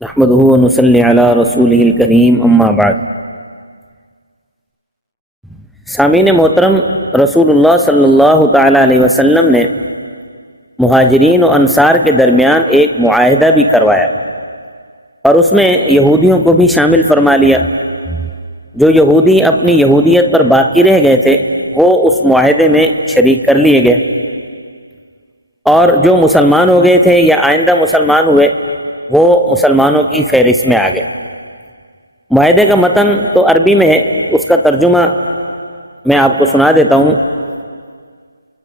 نحمده ونصلی علی رسولہ الکریم اما بعد۔ سامعین محترم، رسول اللہ صلی اللہ تعالی علیہ وسلم نے مہاجرین و انصار کے درمیان ایک معاہدہ بھی کروایا اور اس میں یہودیوں کو بھی شامل فرما لیا۔ جو یہودی اپنی یہودیت پر باقی رہ گئے تھے وہ اس معاہدے میں شریک کر لیے گئے، اور جو مسلمان ہو گئے تھے یا آئندہ مسلمان ہوئے وہ مسلمانوں کی فہرست میں آ گئے۔ معاہدے کا متن تو عربی میں ہے، اس کا ترجمہ میں آپ کو سنا دیتا ہوں۔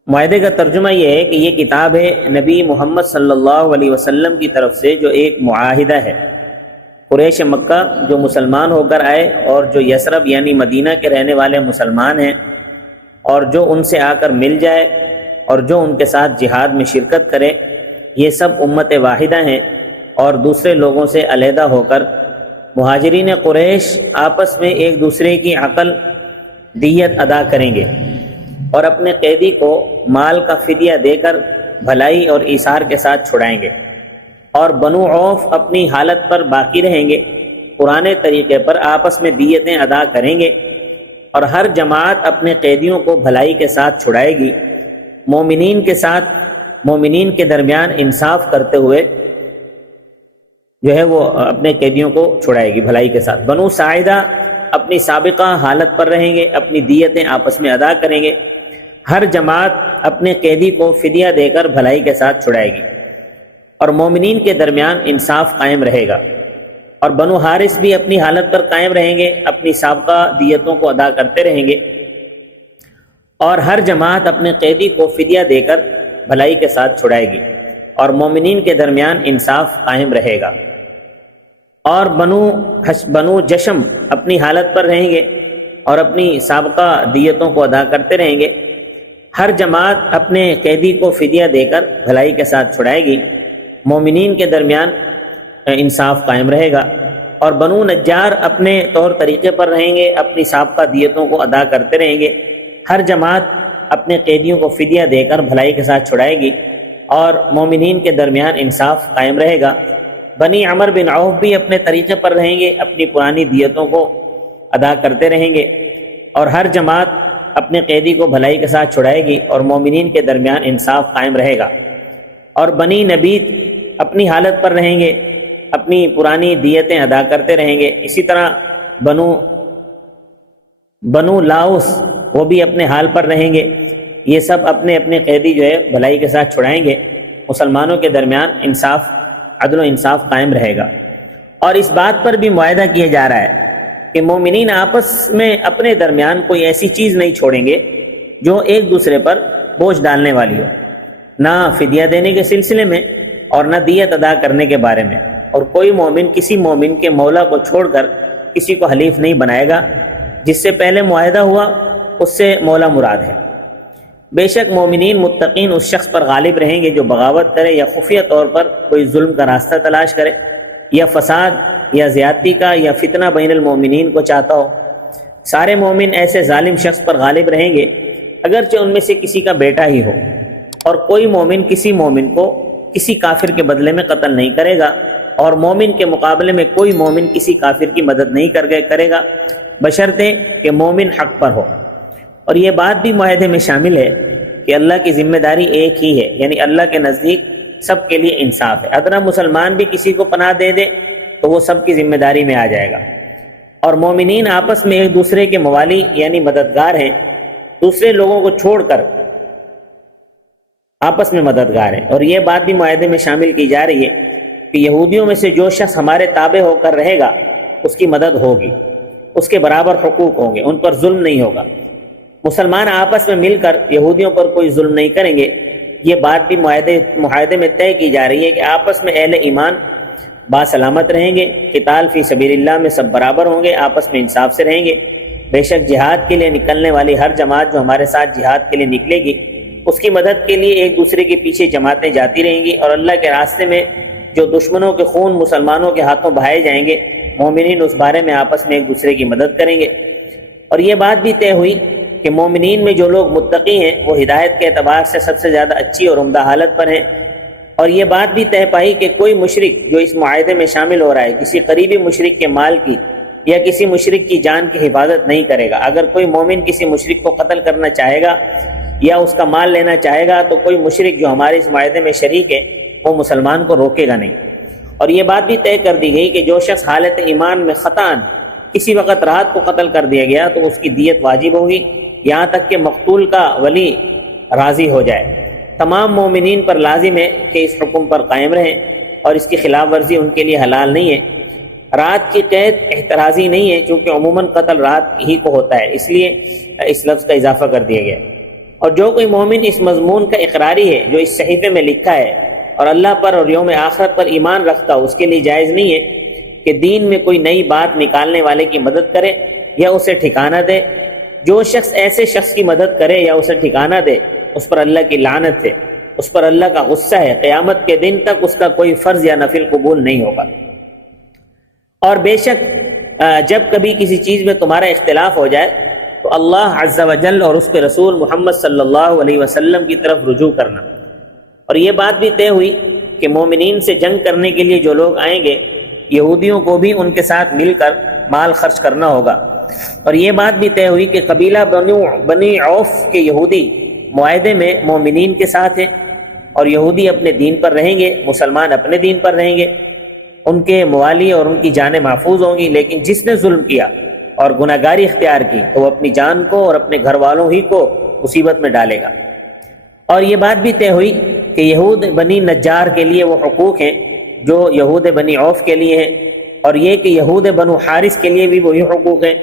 معاہدے کا ترجمہ یہ ہے کہ یہ کتاب ہے نبی محمد صلی اللہ علیہ وسلم کی طرف سے جو ایک معاہدہ ہے۔ قریش مکہ جو مسلمان ہو کر آئے اور جو یثرب یعنی مدینہ کے رہنے والے مسلمان ہیں، اور جو ان سے آ کر مل جائے اور جو ان کے ساتھ جہاد میں شرکت کرے، یہ سب امت واحدہ ہیں، اور دوسرے لوگوں سے علیحدہ ہو کر مہاجرین قریش آپس میں ایک دوسرے کی عقل دیت ادا کریں گے اور اپنے قیدی کو مال کا فدیہ دے کر بھلائی اور ایثار کے ساتھ چھڑائیں گے، اور بنو عوف اپنی حالت پر باقی رہیں گے، پرانے طریقے پر آپس میں دیتیں ادا کریں گے، اور ہر جماعت اپنے قیدیوں کو بھلائی کے ساتھ چھڑائے گی، مومنین کے درمیان انصاف کرتے ہوئے جو ہے وہ اپنے قیدیوں کو چھڑائے گی بھلائی کے ساتھ۔ بنو ساعدہ اپنی سابقہ حالت پر رہیں گے، اپنی دیتیں آپس میں ادا کریں گے، ہر جماعت اپنے قیدی کو فدیہ دے کر بھلائی کے ساتھ چھڑائے گی، اور مومنین کے درمیان انصاف قائم رہے گا، اور بنو حارث بھی اپنی حالت پر قائم رہیں گے، اپنی سابقہ دیتوں کو ادا کرتے رہیں گے، اور ہر جماعت اپنے قیدی کو فدیہ دے کر بھلائی کے ساتھ چھڑائے گی، اور مومنین کے درمیان انصاف قائم رہے گا، اور بنو جشم اپنی حالت پر رہیں گے اور اپنی سابقہ دیتوں کو ادا کرتے رہیں گے، ہر جماعت اپنے قیدی کو فدیہ دے کر بھلائی کے ساتھ چھڑائے گی، مومنین کے درمیان انصاف قائم رہے گا، اور بنو نجار اپنے طور طریقے پر رہیں گے، اپنی سابقہ دیتوں کو ادا کرتے رہیں گے، ہر جماعت اپنے قیدیوں کو فدیہ دے کر بھلائی کے ساتھ چھڑائے گی، اور مومنین کے درمیان انصاف قائم رہے گا۔ بنی عمر بن عوف بھی اپنے طریقے پر رہیں گے، اپنی پرانی دیتوں کو ادا کرتے رہیں گے، اور ہر جماعت اپنے قیدی کو بھلائی کے ساتھ چھڑائے گی، اور مومنین کے درمیان انصاف قائم رہے گا۔ اور بنی نبید اپنی حالت پر رہیں گے، اپنی پرانی دیتیں ادا کرتے رہیں گے۔ اسی طرح بنو لاؤس وہ بھی اپنے حال پر رہیں گے، یہ سب اپنے اپنے قیدی جو ہے بھلائی کے ساتھ چھڑائیں گے، مسلمانوں کے درمیان عدل و انصاف قائم رہے گا۔ اور اس بات پر بھی معاہدہ کیا جا رہا ہے کہ مومنین آپس میں اپنے درمیان کوئی ایسی چیز نہیں چھوڑیں گے جو ایک دوسرے پر بوجھ ڈالنے والی ہو، نہ فدیہ دینے کے سلسلے میں اور نہ دیت ادا کرنے کے بارے میں، اور کوئی مومن کسی مومن کے مولا کو چھوڑ کر کسی کو حلیف نہیں بنائے گا، جس سے پہلے معاہدہ ہوا اس سے مولا مراد ہے۔ بے شک مومنین متقین اس شخص پر غالب رہیں گے جو بغاوت کرے یا خفیہ طور پر کوئی ظلم کا راستہ تلاش کرے، یا فساد یا زیادتی کا یا فتنہ بین المومنین کو چاہتا ہو۔ سارے مومن ایسے ظالم شخص پر غالب رہیں گے اگرچہ ان میں سے کسی کا بیٹا ہی ہو، اور کوئی مومن کسی مومن کو کسی کافر کے بدلے میں قتل نہیں کرے گا، اور مومن کے مقابلے میں کوئی مومن کسی کافر کی مدد نہیں کرے گا بشرطے کہ مومن حق پر ہو۔ اور یہ بات بھی معاہدے میں شامل ہے کہ اللہ کی ذمہ داری ایک ہی ہے، یعنی اللہ کے نزدیک سب کے لیے انصاف ہے۔ ادنا مسلمان بھی کسی کو پناہ دے دے تو وہ سب کی ذمہ داری میں آ جائے گا، اور مومنین آپس میں ایک دوسرے کے موالی یعنی مددگار ہیں، دوسرے لوگوں کو چھوڑ کر آپس میں مددگار ہیں۔ اور یہ بات بھی معاہدے میں شامل کی جا رہی ہے کہ یہودیوں میں سے جو شخص ہمارے تابع ہو کر رہے گا اس کی مدد ہوگی، اس کے برابر حقوق ہوں گے، ان پر ظلم نہیں ہوگا۔ مسلمان آپس میں مل کر یہودیوں پر کوئی ظلم نہیں کریں گے۔ یہ بات بھی معاہدے میں طے کی جا رہی ہے کہ آپس میں اہل ایمان باسلامت رہیں گے، قتال فی سبیل اللہ میں سب برابر ہوں گے، آپس میں انصاف سے رہیں گے۔ بے شک جہاد کے لیے نکلنے والی ہر جماعت جو ہمارے ساتھ جہاد کے لیے نکلے گی اس کی مدد کے لیے ایک دوسرے کے پیچھے جماعتیں جاتی رہیں گی، اور اللہ کے راستے میں جو دشمنوں کے خون مسلمانوں کے ہاتھوں بہائے جائیں گے مومنین اس بارے میں آپس میں ایک دوسرے کی مدد کریں گے۔ اور یہ بات بھی طے ہوئی کہ مومنین میں جو لوگ متقی ہیں وہ ہدایت کے اعتبار سے سب سے زیادہ اچھی اور عمدہ حالت پر ہیں، اور یہ بات بھی طے پائی کہ کوئی مشرک جو اس معاہدے میں شامل ہو رہا ہے کسی قریبی مشرک کے مال کی یا کسی مشرک کی جان کی حفاظت نہیں کرے گا۔ اگر کوئی مومن کسی مشرک کو قتل کرنا چاہے گا یا اس کا مال لینا چاہے گا تو کوئی مشرک جو ہمارے اس معاہدے میں شریک ہے وہ مسلمان کو روکے گا نہیں۔ اور یہ بات بھی طے کر دی گئی کہ جو شخص حالت ایمان میں خطاً کسی وقت رات کو قتل کر دیا گیا تو اس کی دیت واجب ہوگی یہاں تک کہ مقتول کا ولی راضی ہو جائے۔ تمام مومنین پر لازم ہے کہ اس حکم پر قائم رہیں اور اس کی خلاف ورزی ان کے لیے حلال نہیں ہے۔ رات کی قید احترازی نہیں ہے چونکہ عموماً قتل رات ہی کو ہوتا ہے، اس لیے اس لفظ کا اضافہ کر دیا گیا۔ اور جو کوئی مومن اس مضمون کا اقراری ہے جو اس صحیفے میں لکھا ہے اور اللہ پر اور یوم آخرت پر ایمان رکھتا ہو، اس کے لیے جائز نہیں ہے کہ دین میں کوئی نئی بات نکالنے والے کی مدد کرے یا اسے ٹھکانہ دے۔ جو شخص ایسے شخص کی مدد کرے یا اسے ٹھکانہ دے اس پر اللہ کی لعنت ہے، اس پر اللہ کا غصہ ہے، قیامت کے دن تک اس کا کوئی فرض یا نفل قبول نہیں ہوگا۔ اور بے شک جب کبھی کسی چیز میں تمہارا اختلاف ہو جائے تو اللہ عز و جل اور اس کے رسول محمد صلی اللہ علیہ وسلم کی طرف رجوع کرنا۔ اور یہ بات بھی طے ہوئی کہ مومنین سے جنگ کرنے کے لیے جو لوگ آئیں گے یہودیوں کو بھی ان کے ساتھ مل کر مال خرچ کرنا ہوگا۔ اور یہ بات بھی طے ہوئی کہ قبیلہ بنی عوف کے یہودی معاہدے میں مومنین کے ساتھ ہیں اور یہودی اپنے دین پر رہیں گے، مسلمان اپنے دین پر رہیں گے، ان کے موالی اور ان کی جانیں محفوظ ہوں گی۔ لیکن جس نے ظلم کیا اور گناہگاری اختیار کی تو وہ اپنی جان کو اور اپنے گھر والوں ہی کو مصیبت میں ڈالے گا۔ اور یہ بات بھی طے ہوئی کہ یہود بنی نجار کے لیے وہ حقوق ہیں جو یہود بنی عوف کے لیے ہیں، اور یہ کہ یہود بنو حارث کے لیے بھی وہی حقوق ہیں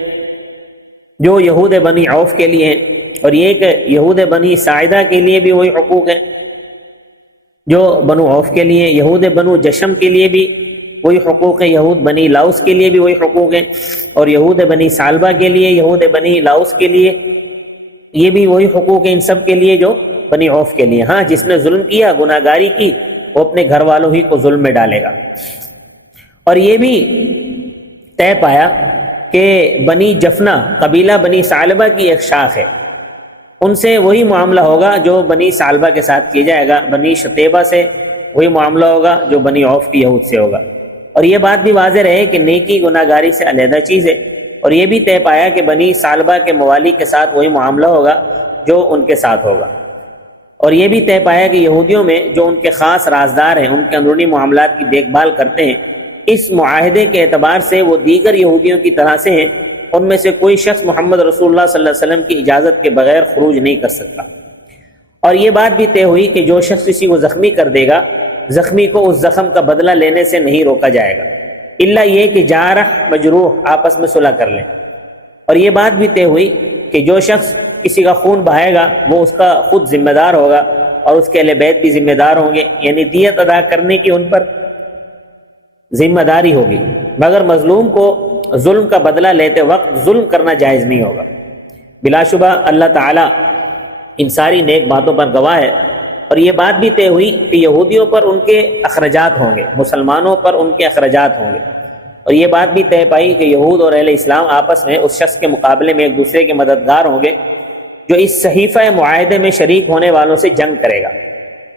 جو یہود بنی عوف کے لیے ہیں، اور یہ کہ یہود بنی ساعدہ کے لیے بھی وہی حقوق ہیں جو بنو عوف کے لیے، یہود بنو جشم کے لیے بھی وہی حقوق ہیں، یہود بنی لاؤس کے لیے بھی وہی حقوق ہیں، اور یہود بنی سالبہ کے لیے، یہود بنی لاؤس کے لیے یہ بھی وہی حقوق ہیں ان سب کے لیے جو بنی عوف کے لیے۔ ہاں، جس نے ظلم کیا، گناہگاری کی، وہ اپنے گھر والوں ہی کو ظلم میں ڈالے گا۔ اور یہ بھی طے پایا کہ بنی جفنا قبیلہ بنی ثعلبہ کی ایک شاخ ہے، ان سے وہی معاملہ ہوگا جو بنی ثعلبہ کے ساتھ کیا جائے گا، بنی شتیبہ سے وہی معاملہ ہوگا جو بنی عوف کی یہود سے ہوگا۔ اور یہ بات بھی واضح رہے کہ نیکی گناہگاری سے علیحدہ چیز ہے۔ اور یہ بھی طے پایا کہ بنی ثعلبہ کے موالی کے ساتھ وہی معاملہ ہوگا جو ان کے ساتھ ہوگا۔ اور یہ بھی طے پایا کہ یہودیوں میں جو ان کے خاص رازدار ہیں، ان کے اندرونی معاملات کی دیکھ بھال کرتے ہیں، اس معاہدے کے اعتبار سے وہ دیگر یہودیوں کی طرح سے ہیں، ان میں سے کوئی شخص محمد رسول اللہ صلی اللہ علیہ وسلم کی اجازت کے بغیر خروج نہیں کر سکتا۔ اور یہ بات بھی طے ہوئی کہ جو شخص کسی کو زخمی کر دے گا، زخمی کو اس زخم کا بدلہ لینے سے نہیں روکا جائے گا، الا یہ کہ جارح مجروح آپس میں صلح کر لیں۔ اور یہ بات بھی طے ہوئی کہ جو شخص کسی کا خون بہائے گا وہ اس کا خود ذمہ دار ہوگا اور اس کے اہل بیت بھی ذمہ دار ہوں گے، یعنی دیت ادا کرنے کی ان پر ذمہ داری ہوگی، مگر مظلوم کو ظلم کا بدلہ لیتے وقت ظلم کرنا جائز نہیں ہوگا۔ بلا شبہ اللہ تعالیٰ ان ساری نیک باتوں پر گواہ ہے۔ اور یہ بات بھی طے ہوئی کہ یہودیوں پر ان کے اخراجات ہوں گے، مسلمانوں پر ان کے اخراجات ہوں گے۔ اور یہ بات بھی طے پائی کہ یہود اور اہل اسلام آپس میں اس شخص کے مقابلے میں ایک دوسرے کے مددگار ہوں گے جو اس صحیفہ معاہدے میں شریک ہونے والوں سے جنگ کرے گا۔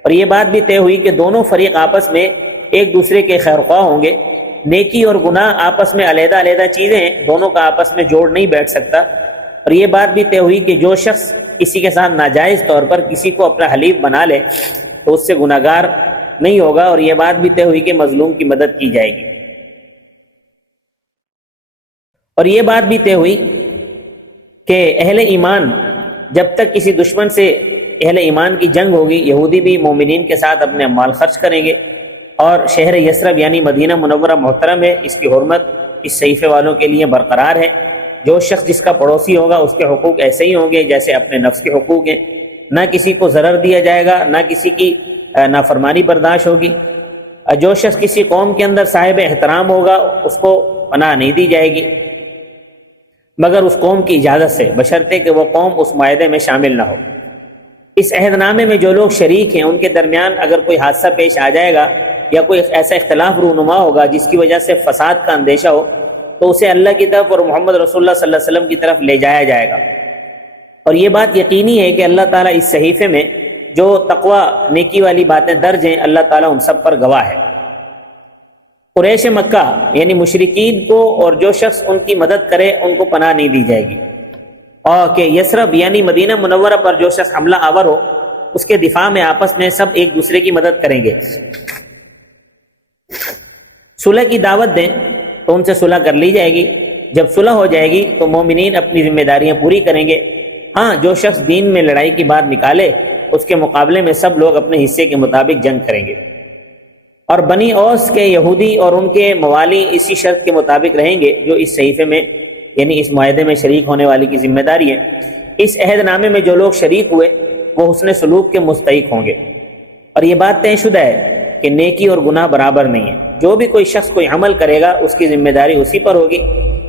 اور یہ بات بھی طے ہوئی کہ دونوں فریق آپس میں ایک دوسرے کے خیرخواہ ہوں گے۔ نیکی اور گناہ آپس میں علیحدہ علیحدہ چیزیں ہیں، دونوں کا آپس میں جوڑ نہیں بیٹھ سکتا۔ اور یہ بات بھی طے ہوئی کہ جو شخص کسی کے ساتھ ناجائز طور پر کسی کو اپنا حلیف بنا لے تو اس سے گناہگار نہیں ہوگا۔ اور یہ بات بھی طے ہوئی کہ مظلوم کی مدد کی جائے گی۔ اور یہ بات بھی طے ہوئی کہ اہل ایمان جب تک کسی دشمن سے اہل ایمان کی جنگ ہوگی، یہودی بھی مومنین کے ساتھ اپنے مال خرچ کریں گے۔ اور شہر یثرب یعنی مدینہ منورہ محترم ہے، اس کی حرمت اس صحیفے والوں کے لیے برقرار ہے۔ جو شخص جس کا پڑوسی ہوگا اس کے حقوق ایسے ہی ہوں گے جیسے اپنے نفس کے حقوق ہیں، نہ کسی کو ضرر دیا جائے گا، نہ کسی کی نافرمانی برداشت ہوگی۔ جو شخص کسی قوم کے اندر صاحب احترام ہوگا اس کو پناہ نہیں دی جائے گی مگر اس قوم کی اجازت سے، بشرطے کہ وہ قوم اس معاہدے میں شامل نہ ہو۔ اس عہد نامے میں جو لوگ شریک ہیں ان کے درمیان اگر کوئی حادثہ پیش آ جائے گا یا کوئی ایسا اختلاف رونما ہوگا جس کی وجہ سے فساد کا اندیشہ ہو تو اسے اللہ کی طرف اور محمد رسول اللہ صلی اللہ علیہ وسلم کی طرف لے جایا جائے گا۔ اور یہ بات یقینی ہے کہ اللہ تعالیٰ اس صحیفے میں جو تقوی نیکی والی باتیں درج ہیں اللہ تعالیٰ ان سب پر گواہ ہے۔ قریش مکہ یعنی مشرکین کو اور جو شخص ان کی مدد کرے ان کو پناہ نہیں دی جائے گی، اور کہ یثرب یعنی مدینہ منورہ پر جو شخص حملہ آور ہو اس کے دفاع میں آپس میں سب ایک دوسرے کی مدد کریں گے۔ صلح کی دعوت دیں تو ان سے صلح کر لی جائے گی، جب صلح ہو جائے گی تو مومنین اپنی ذمہ داریاں پوری کریں گے۔ ہاں، جو شخص دین میں لڑائی کی بات نکالے اس کے مقابلے میں سب لوگ اپنے حصے کے مطابق جنگ کریں گے۔ اور بنی اوس کے یہودی اور ان کے موالی اسی شرط کے مطابق رہیں گے جو اس صحیفے میں یعنی اس معاہدے میں شریک ہونے والی کی ذمہ داری ہے۔ اس عہد نامے میں جو لوگ شریک ہوئے وہ حسن سلوک کے مستحق ہوں گے، اور یہ بات طے شدہ ہے کہ نیکی اور گناہ برابر نہیں ہے۔ جو بھی کوئی شخص کوئی عمل کرے گا اس کی ذمہ داری اسی پر ہوگی۔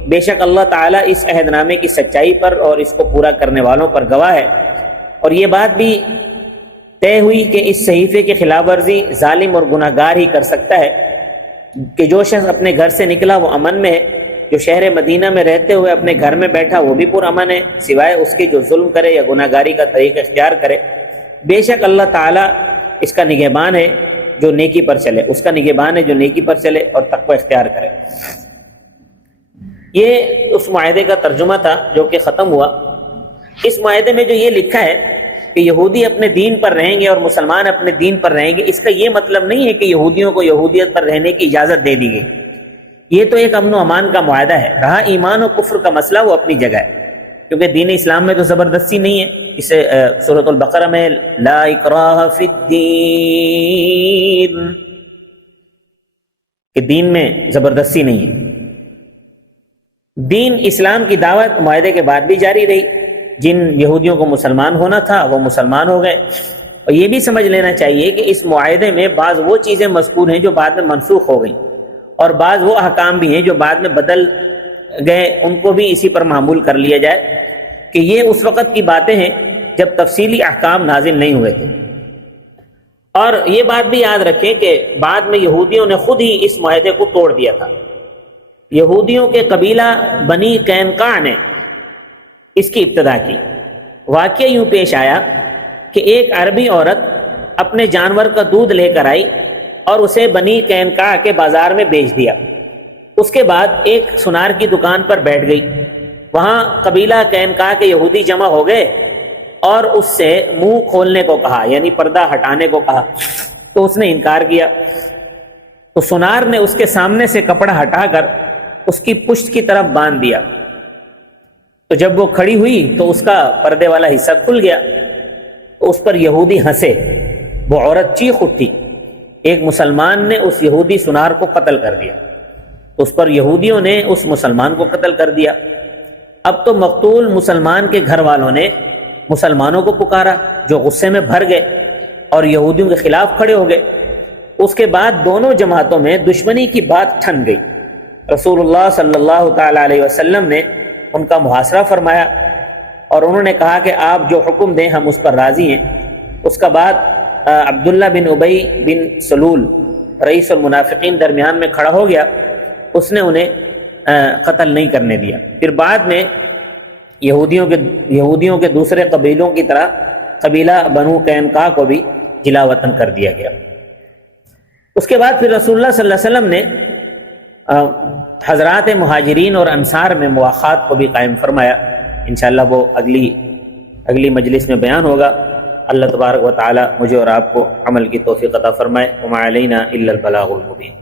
بے شک اللہ تعالیٰ اس عہد نامے کی سچائی پر اور اس کو پورا کرنے والوں پر گواہ ہے۔ اور یہ بات بھی طے ہوئی کہ اس صحیفے کی خلاف ورزی ظالم اور گناہ گار ہی کر سکتا ہے، کہ جو شخص اپنے گھر سے نکلا وہ امن میں ہے، جو شہر مدینہ میں رہتے ہوئے اپنے گھر میں بیٹھا وہ بھی پرامن ہے، سوائے اس کے جو ظلم کرے یا گناہ گاری کا طریقہ اختیار کرے۔ بے شک اللہ تعالیٰ اس کا نگہبان ہے جو نیکی پر چلے، اس کا نگہبان ہے جو نیکی پر چلے اور تقوی اختیار کرے۔ یہ اس معاہدے کا ترجمہ تھا جو کہ ختم ہوا۔ اس معاہدے میں جو یہ لکھا ہے کہ یہودی اپنے دین پر رہیں گے اور مسلمان اپنے دین پر رہیں گے، اس کا یہ مطلب نہیں ہے کہ یہودیوں کو یہودیت پر رہنے کی اجازت دے دی گئی۔ یہ تو ایک امن و امان کا معاہدہ ہے۔ رہا ایمان و کفر کا مسئلہ وہ اپنی جگہ ہے، کیونکہ دین اسلام میں تو زبردستی نہیں ہے۔ اسے سورۃ البقرہ میں لا اکراہ فی الدین کہ دین میں زبردستی نہیں ہے۔ دین اسلام کی دعوت معاہدے کے بعد بھی جاری رہی۔ جن یہودیوں کو مسلمان ہونا تھا وہ مسلمان ہو گئے۔ اور یہ بھی سمجھ لینا چاہیے کہ اس معاہدے میں بعض وہ چیزیں مذکور ہیں جو بعد میں منسوخ ہو گئیں، اور بعض وہ احکام بھی ہیں جو بعد میں بدل گئے، ان کو بھی اسی پر معمول کر لیا جائے کہ یہ اس وقت کی باتیں ہیں جب تفصیلی احکام نازل نہیں ہوئے تھے۔ اور یہ بات بھی یاد رکھیں کہ بعد میں یہودیوں نے خود ہی اس معاہدے کو توڑ دیا تھا۔ یہودیوں کے قبیلہ بنی قینقاع نے اس کی ابتدا کی۔ واقعہ یوں پیش آیا کہ ایک عربی عورت اپنے جانور کا دودھ لے کر آئی اور اسے بنی قینقاع کے بازار میں بیچ دیا۔ اس کے بعد ایک سنار کی دکان پر بیٹھ گئی۔ وہاں قبیلہ قینقاع کے یہودی جمع ہو گئے اور اس سے منہ کھولنے کو کہا، یعنی پردہ ہٹانے کو کہا، تو اس نے انکار کیا۔ تو سنار نے اس کے سامنے سے کپڑا ہٹا کر اس کی پشت کی طرف باندھ دیا۔ تو جب وہ کھڑی ہوئی تو اس کا پردے والا حصہ کھل گیا۔ تو اس پر یہودی ہنسے، وہ عورت چیخ اٹھی۔ ایک مسلمان نے اس یہودی سنار کو قتل کر دیا۔ اس پر یہودیوں نے اس مسلمان کو قتل کر دیا۔ اب تو مقتول مسلمان کے گھر والوں نے مسلمانوں کو پکارا جو غصے میں بھر گئے اور یہودیوں کے خلاف کھڑے ہو گئے۔ اس کے بعد دونوں جماعتوں میں دشمنی کی بات ٹھن گئی۔ رسول اللہ صلی اللہ تعالی علیہ وسلم نے ان کا محاصرہ فرمایا اور انہوں نے کہا کہ آپ جو حکم دیں ہم اس پر راضی ہیں۔ اس کے بعد عبداللہ بن ابی بن سلول رئیس المنافقین درمیان میں کھڑا ہو گیا، اس نے انہیں قتل نہیں کرنے دیا۔ پھر بعد میں یہودیوں کے دوسرے قبیلوں کی طرح قبیلہ بنو قینقاع کو بھی جلا وطن کر دیا گیا۔ اس کے بعد پھر رسول اللہ صلی اللہ علیہ وسلم نے حضرات مہاجرین اور انصار میں مواخات کو بھی قائم فرمایا۔ انشاءاللہ وہ اگلی مجلس میں بیان ہوگا۔ اللہ تبارک و تعالی مجھے اور آپ کو عمل کی توفیق عطا فرمائے۔ وما علینا الا البلاغ المبین۔